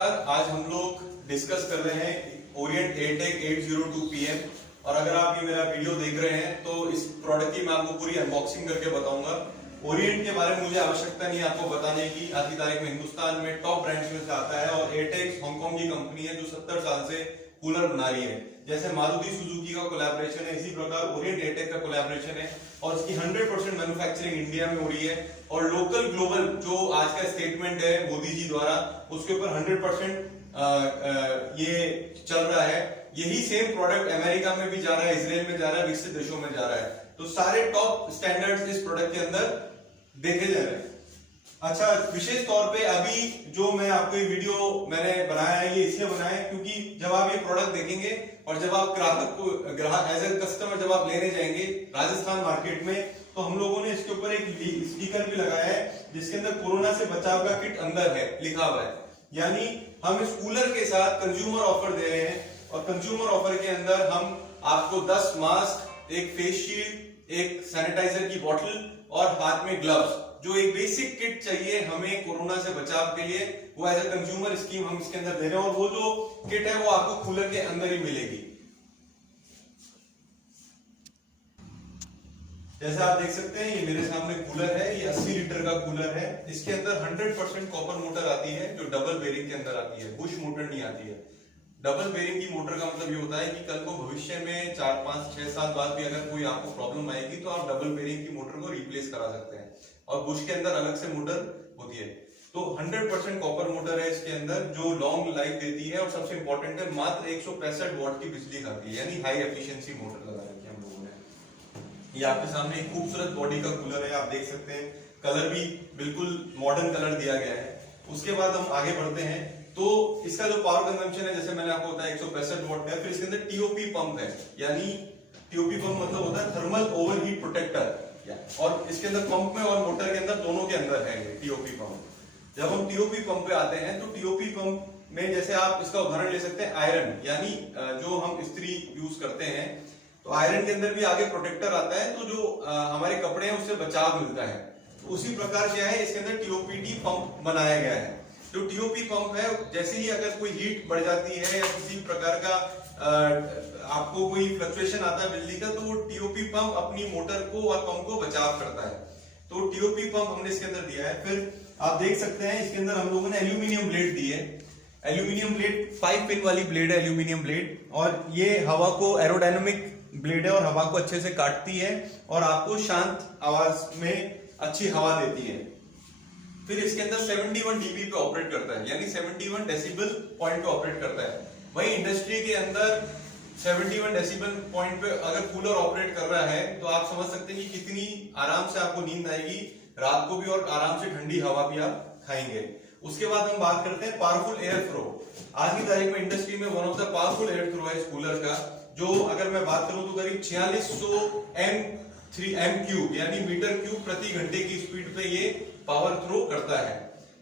आज हम लोग डिस्कस कर रहे हैं ओरिएंट एयरटेक 802 PM। और अगर आप ये मेरा वीडियो देख रहे हैं तो इस प्रोडक्ट की मैं आपको पूरी अनबॉक्सिंग करके बताऊंगा। ओरिएंट के बारे में मुझे आवश्यकता नहीं है आपको बताने की, आज की तारीख में हिंदुस्तान में टॉप ब्रांड्स में से आता है और एयरटेक हांगकांग की कंपनी है जो 70 साल से कूलर बना रही है। जैसे मारुति सुजुकी का कोलैबोरेशन है, इसी प्रकार ओरिएंट एयरटेक का कोलैबोरेशन है और इसकी 100% मैन्युफैक्चरिंग इंडिया में हो रही है। और लोकल ग्लोबल जो आज का स्टेटमेंट है मोदी जी द्वारा, उसके ऊपर 100% ये चल रहा है। यही सेम प्रोडक्ट अमेरिका में भी जा रहा है, इजराइल में जा रहा है, विकसित देशों में जा रहा है। तो सारे टॉप स्टैंडर्ड्स इस प्रोडक्ट के अंदर देखे जा रहे हैं। अच्छा, विशेष तौर पे अभी जो मैं आपको ये वीडियो मैंने बनाया है, ये इसलिए बनाया है क्योंकि जब आप ये प्रोडक्ट देखेंगे और जब आप ग्राहक एज ए कस्टमर जब आप लेने जाएंगे राजस्थान मार्केट में, तो हम लोगों ने इसके ऊपर एक स्टिकर भी लगाया है जिसके अंदर कोरोना से बचाव का किट अंदर है लिखा हुआ है। यानी हम इस कूलर के साथ कंज्यूमर ऑफर दे रहे हैं और कंज्यूमर ऑफर के अंदर हम आपको 10 मास्क, एक फेस शील्ड, एक सैनिटाइजर की बोतल और हाथ में ग्लव्स, जो एक बेसिक किट चाहिए हमें कोरोना से बचाव के लिए, वो एज ए कंज्यूमर स्कीम हम इसके अंदर दे रहे हैं। और वो जो किट है वो आपको कूलर के अंदर ही मिलेगी। जैसे आप देख सकते हैं ये मेरे सामने कूलर है, ये 80 लीटर का कूलर है। इसके अंदर 100% कॉपर मोटर आती है जो डबल बेरिंग के अंदर आती है, बुश मोटर नहीं आती है। डबल बेरिंग की मोटर का मतलब ये होता है कि कल को भविष्य में 4, 5, 6 साल बाद भी अगर कोई आपको प्रॉब्लम आएगी तो आप डबल बेरिंग की मोटर को रिप्लेस करा सकते हैं। और बुश के अंदर अलग से मोटर होती है। तो 100% कॉपर मोटर है इसके अंदर जो लॉन्ग लाइफ देती है और सबसे इंपॉर्टेंट है मात्र 165 वॉट की बिजली खाती है, यानी हाई एफिशिएंसी मोटर लगा रखी है हम लोगों ने। ये आपके सामने एक खूबसूरत बॉडी का कूलर है, आप देख सकते हैं। कलर भी बिल्कुल मॉडर्न कलर दिया गया है। उसके बाद हम आगे बढ़ते हैं तो इसका जो पावर कंजम्पशन है, जैसे मैंने आपको बताया 165 वॉट है। फिर इसके अंदर टीओपी पंप है, यानी टीओपी पंप मतलब होता है थर्मल ओवरहीट प्रोटेक्टर। और इसके अंदर पंप में और मोटर के अंदर दोनों के अंदर है ये टीओपी पंप। जब हम टीओपी पंप पे आते हैं तो टीओपी पंप में जैसे आप इसका उदाहरण ले सकते हैं आयरन, यानी जो हम इस्त्री यूज करते हैं, तो आयरन के अंदर भी आगे प्रोटेक्टर आता है, तो जो हमारे कपड़े हैं उससे बचाव मिलता है। तो उसी प्रकार क्या है, इसके अंदर टीओपीटी पंप बनाया गया है। जो टीओपी पंप है, जैसे ही अगर कोई हीट बढ़ जाती है या किसी प्रकार का आपको कोई फ्लक्चुएशन आता है बिजली का, तो वो टीओपी पंप अपनी मोटर को और पंप को बचाव करता है। तो टीओपी पंप हमने इसके अंदर दिया है। फिर आप देख सकते हैं इसके अंदर हम लोगों ने एल्यूमिनियम ब्लेड दी है। एल्यूमिनियम ब्लेड 5 पिन वाली ब्लेड है, एल्यूमिनियम ब्लेड, और ये हवा को एरोडायनामिक ब्लेड है और हवा को अच्छे से काटती है और आपको शांत आवाज में अच्छी हवा देती है। फिर इसके अंदर 71 dB पे ऑपरेट करता है, यानी 71 डेसिबल पॉइंट पे ऑपरेट करता है। वही इंडस्ट्री के अंदर 71 डेसिबल पॉइंट पे अगर कूलर ऑपरेट कर रहा है तो आप समझ सकते हैं कि कितनी आराम से आपको नींद आएगी रात को भी, और आराम से ठंडी हवा भी आप खाएंगे। उसके बाद हम बात करते हैं पावरफुल एयर थ्रो। आज की तारीख में इंडस्ट्री में one of the powerful air throw है इस कूलर का, जो अगर मैं बात करूं तो करीब 4600 M3 यानी मीटर क्यूब प्रति घंटे की स्पीड पे ये पावर थ्रो करता है।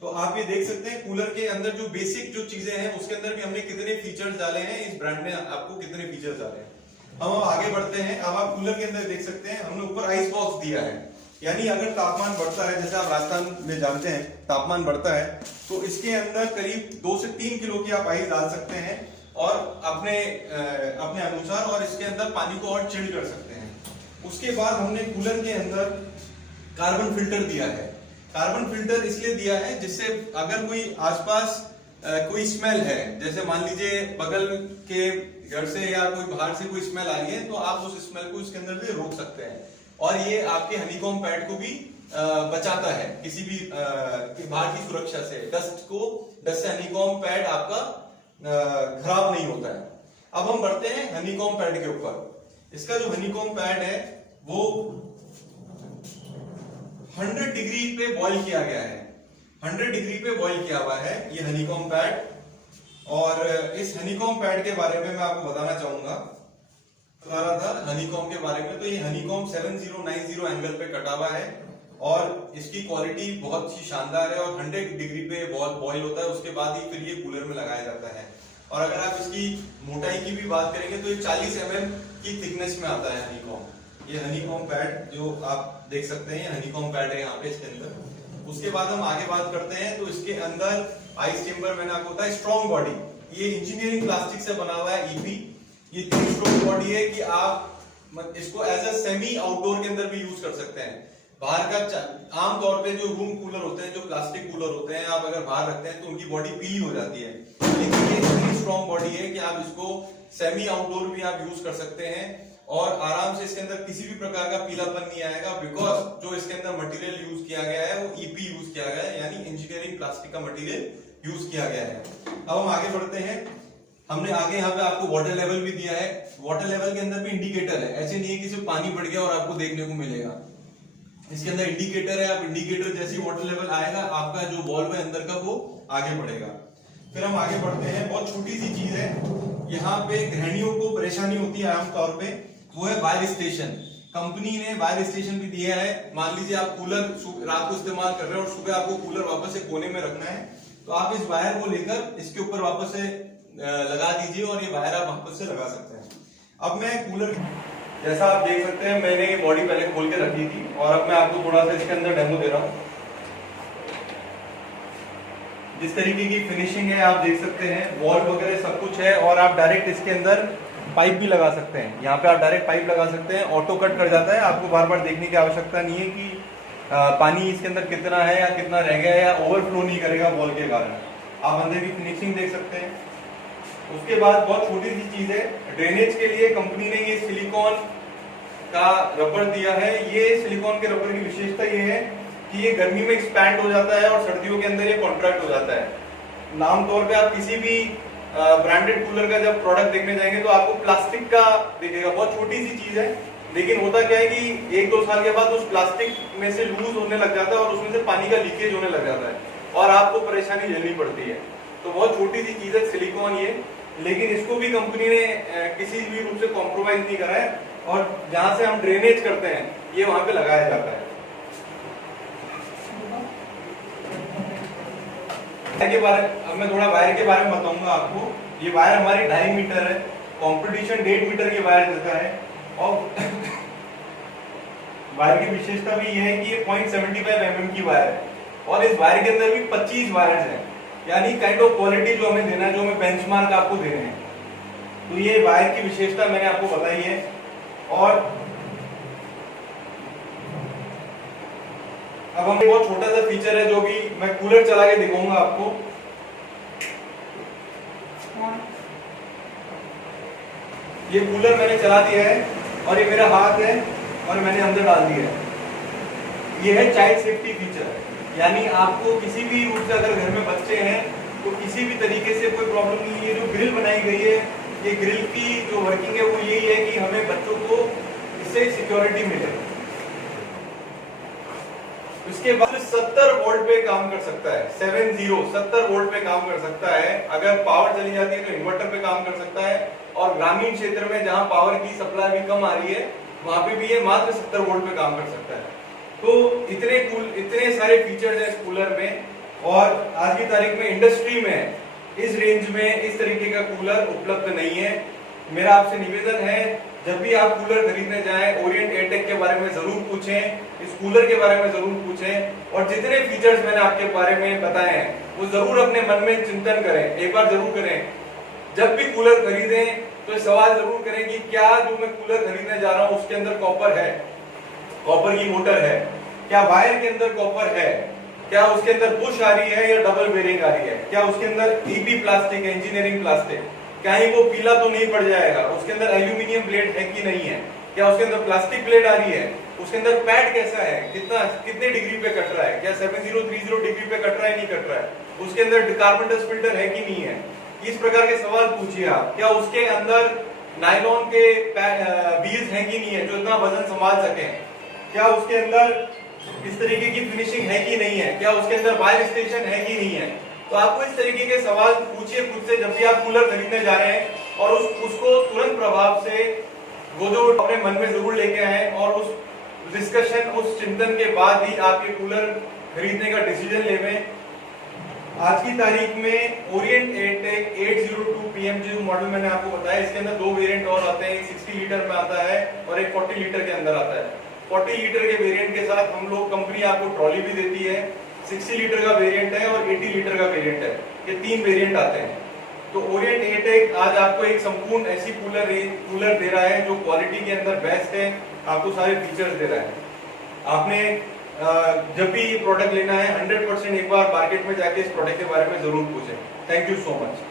तो आप ये देख सकते हैं कूलर के अंदर जो बेसिक जो चीजें हैं उसके अंदर भी हमने कितने फीचर्स डाले हैं, इस ब्रांड ने आपको कितने फीचर्स डाले हैं। हम अब आगे बढ़ते हैं। अब आप कूलर के अंदर देख सकते हैं हमने ऊपर आइस बॉक्स दिया है, यानी अगर तापमान बढ़ता है, जैसे आप राजस्थान में जानते हैं तापमान बढ़ता है, तो इसके अंदर करीब 2 से 3 किलो की आप आइस डाल सकते हैं और अपने अनुसार, और इसके अंदर पानी को और चिल्ड कर सकते हैं। उसके बाद हमने कूलर के अंदर कार्बन फिल्टर दिया है। कार्बन फिल्टर इसलिए दिया है जिससे अगर कोई आसपास कोई स्मेल है, जैसे मान लीजिए बगल के घर से या कोई बाहर से कोई स्मेल आ रही है, तो आप उस स्मेल को इसके अंदर से रोक सकते हैं। और ये आपके हनीकॉम्ब पैड को भी बचाता है किसी भी बाहर की सुरक्षा से, डस्ट से हनीकॉम्ब पैड आपका खराब नहीं होता है। अब हम बढ़ते हैं हनीकॉम्ब पैड के ऊपर। इसका जो हनीकॉम्ब पैड है वो 100 डिग्री पे बॉईल किया गया है, 100 डिग्री पे बॉईल किया हुआ है ये हनीकॉम्ब पैड। और इस हनीकॉम्ब पैड के बारे में मैं आपको बताना चाहूंगा, बता रहा था हनीकॉम्ब के बारे में। तो ये हनीकॉम्ब 7090 एंगल पे कटा हुआ है और इसकी क्वालिटी बहुत ही शानदार है और 100 डिग्री पे बॉईल होता है, उसके बाद ही फिर ये कूलर में लगाया जाता है। और अगर आप इसकी मोटाई की भी बात करेंगे तो ये 40 mm की थिकनेस में आता है हनीकॉम्ब। ये हनीकॉम्ब पैड जो आप देख सकते हैं, हनीकॉम्ब पैड है यहाँ पे इसके अंदर। उसके बाद हम आगे बात करते हैं तो इसके अंदर आइस चेम्बर मैंने आपको बताया, स्ट्रॉन्ग बॉडी, ये इंजीनियरिंग प्लास्टिक से बना हुआ है ईपी। ये इतनी स्ट्रॉन्ग बॉडी है कि आप इसको एज अ सेमी आउटडोर के अंदर भी यूज कर सकते हैं। बाहर का आमतौर पे जो रूम कूलर होते हैं, जो प्लास्टिक कूलर होते हैं, आप अगर बाहर रखते हैं तो उनकी बॉडी पीली हो जाती है, लेकिन ये इतनी स्ट्रॉन्ग बॉडी है कि आप इसको सेमी आउटडोर भी आप यूज कर सकते हैं और आराम से इसके अंदर किसी भी प्रकार का पीलापन नहीं आएगा, बिकॉज जो इसके अंदर मटेरियल यूज किया गया है वो ईपी यूज किया गया है, यानी इंजीनियरिंग प्लास्टिक का मटेरियल यूज किया गया है। अब हम आगे बढ़ते हैं। हमने आगे यहाँ पे आपको वाटर लेवल भी दिया है। वाटर लेवल के अंदर भी इंडिकेटर है, ऐसे नहीं है कि सिर्फ पानी बढ़ गया और आपको देखने को मिलेगा। इसके अंदर इंडिकेटर है, आप इंडिकेटर जैसे वाटर लेवल आएगा आपका जो वॉल्व है अंदर का वो आगे बढ़ेगा। फिर हम आगे बढ़ते हैं, बहुत छोटी सी चीज है, यहाँ पे गृहिणियों को परेशानी होती है आमतौर पे, वो है वायर स्टेशन। कंपनी ने वायर स्टेशन भी दिया है। मान लीजिए आप कूलर रात को इस्तेमाल कर रहे हैं और सुबह आपको कूलर वापस से कोने में रखना है, तो आप इस वायर को लेकर इसके ऊपर वापस से लगा दीजिए और ये वायर आप वापस से लगा सकते हैं। अब मैं कूलर, जैसा आप देख सकते हैं, मैंने ये बॉडी पहले खोल के रखी थी और अब मैं आपको थोड़ा सा इसके अंदर डेमो दे रहा हूँ। जिस तरीके की फिनिशिंग है आप देख सकते हैं, वॉल वगैरह सब कुछ है और आप डायरेक्ट इसके अंदर पाइप भी लगा सकते हैं। यहाँ पे आप डायरेक्ट पाइप लगा सकते हैं, ऑटो कट कर जाता है, आपको बार बार देखने की आवश्यकता नहीं है कि पानी इसके अंदर कितना है या कितना रह गया है, या ओवरफ्लो नहीं करेगा वॉल के कारण। आप अंदर की फिनिशिंग देख सकते हैं। उसके बाद बहुत छोटी सी चीज है, ड्रेनेज के लिए कंपनी ने ये सिलिकॉन का रबर दिया है। ये सिलिकॉन के रबर की विशेषता ये है कि ये गर्मी में एक्सपैंड हो जाता है और सर्दियों के अंदर ये कॉन्ट्रैक्ट हो जाता है। आमतौर पे आप किसी भी ब्रांडेड कूलर का जब प्रोडक्ट देखने जाएंगे तो आपको प्लास्टिक का दिखेगा, बहुत छोटी सी चीज है, लेकिन होता क्या है कि 1-2 साल के बाद उस प्लास्टिक में से लूज होने लग जाता है और उसमें से पानी का लीकेज होने लग जाता है और आपको परेशानी झेलनी पड़ती है। तो बहुत छोटी सी चीज है सिलिकॉन ये, लेकिन इसको भी कंपनी ने किसी भी रूप से कॉम्प्रोमाइज नहीं करा है और जहां से हम ड्रेनेज करते हैं ये वहां पे लगाया जाता है। के बारे अब मैं थोड़ा वायर के बारे में बताऊंगा आपको। ये वायर हमारी 2.5 मीटर है, कंपटीशन 1.5 मीटर की वायर देता है और वायर की विशेषता भी यह है कि ये 0.75 mm की वायर है और इस वायर के अंदर भी 25 वायर्स हैं, यानी काइंड ऑफ क्वालिटी जो हमें देना है, जो हमें बेंचमार्क आपको देने हैं। तो ये वायर की विशेषता मैंने आपको बताई है। और अब हम बहुत छोटा सा फीचर है जो भी मैं कूलर चला के दिखाऊंगा आपको। ये कूलर मैंने चला दिया है और ये मेरा हाथ है और मैंने अंदर डाल दिया है। ये है चाइल्ड सेफ्टी फीचर, यानी आपको किसी भी रूप से अगर घर में बच्चे हैं तो किसी भी तरीके से कोई प्रॉब्लम नहीं है। ये जो ग्रिल बनाई गई है, ये ग्रिल की जो वर्किंग है वो यही है कि हमें बच्चों को इससे सिक्योरिटी मिले। उसके बाद 70 वोल्ट पे काम कर सकता है, 70 वोल्ट पे काम कर सकता है। अगर पावर चली जाती है तो इन्वर्टर पे काम कर सकता है और ग्रामीण क्षेत्र में जहां पावर की सप्लाई भी कम आ रही है वहां पे भी ये मात्र 70 वोल्ट पे काम कर सकता है। तो इतने सारे फीचर्स हैं इस कूलर में और आज की तारीख में इंडस्ट्री में इस रेंज में इस तरीके का कूलर उपलब्ध नहीं है। मेरा आपसे निवेदन है, जब भी आप कूलर खरीदने जाएं, ओरिएंट एयरटेक के बारे में जरूर पूछें, इस कूलर के बारे में जरूर पूछें और जितने फीचर्स मैंने आपके बारे में बताए हैं वो जरूर अपने मन में चिंतन करें, एक बार जरूर करें। जब भी कूलर खरीदें तो सवाल जरूर करें कि क्या जो मैं कूलर खरीदने जा रहा हूं उसके अंदर कॉपर है, कॉपर की मोटर है, क्या वायर के अंदर कॉपर है, क्या उसके अंदर बुश आ रही है या डबल बेरिंग आ रही है, क्या उसके अंदर ईपी प्लास्टिक है, इंजीनियरिंग प्लास्टिक, कहीं वो पीला तो नहीं पड़ जाएगा, उसके अंदर एल्यूमिनियम प्लेट है कि नहीं है, क्या उसके अंदर प्लास्टिक प्लेट आ रही है, उसके अंदर पैड कैसा है, कितने डिग्री पे कट रहा है, क्या 7030 डिग्री पे कट रहा है नहीं कट रहा है, उसके अंदर कार्बन डस्ट फिल्टर है कि नहीं है। इस प्रकार के सवाल पूछिए आप। क्या उसके अंदर नायलॉन के व्हील्स हैं कि नहीं है जो इतना वजन संभाल सके, क्या उसके अंदर इस तरीके की फिनिशिंग है कि नहीं है, क्या उसके अंदर वायर स्टेशन है कि नहीं है। तो आपको इस तरीके के सवाल पूछिए खुद से जब भी आप कूलर खरीदने जा रहे हैं और उसको तुरंत प्रभाव से वो जो अपने मन में जरूर लेके आए और उस डिस्कशन, उस चिंतन के बाद ही आप ये कूलर खरीदने का डिसीजन लेवें। आज की तारीख में ओरिएंट एयरटेक 802 PMJ जो मॉडल मैंने आपको बताया, इसके अंदर 2 वेरिएंट और आते हैं, एक 60 लीटर में आता है और एक 40 लीटर के अंदर आता है। 40 लीटर के वेरिएंट के साथ हम लोग कंपनी आपको ट्रॉली भी देती है, 60 लीटर का वेरिएंट है और 80 लीटर का वेरिएंट है। ये 3 वेरिएंट आते हैं। तो ओरिएंट एटेक आज आपको एक संपूर्ण ऐसी कूलर दे रहा है जो क्वालिटी के अंदर बेस्ट है, आपको सारे फीचर्स दे रहा है। आपने जब भी ये प्रोडक्ट लेना है 100% एक बार मार्केट में जाके इस प्रोडक्ट के बारे में जरूर पूछें। Thank you so much.